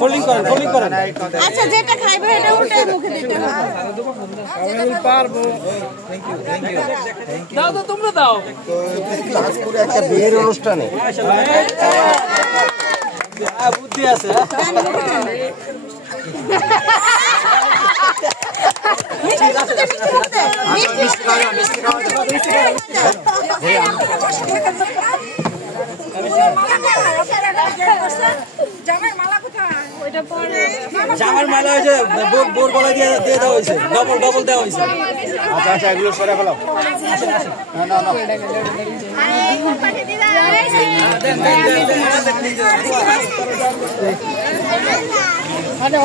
folding করেন আচ্ছা যেটা খাইবে এটা উল্টে মুখে দিতে হবে আমি পারবো দাও তো তোমরা দাও লাজপুরে একটা বিয়ের অনুষ্ঠানে বুদ্ধি আছে জামার মালা হয়েছে বোর গলায় দিয়ে দেওয়া হয়েছে ডবল দেওয়া হয়েছে আচ্ছা আচ্ছা এগুলো সরে ফেলো না না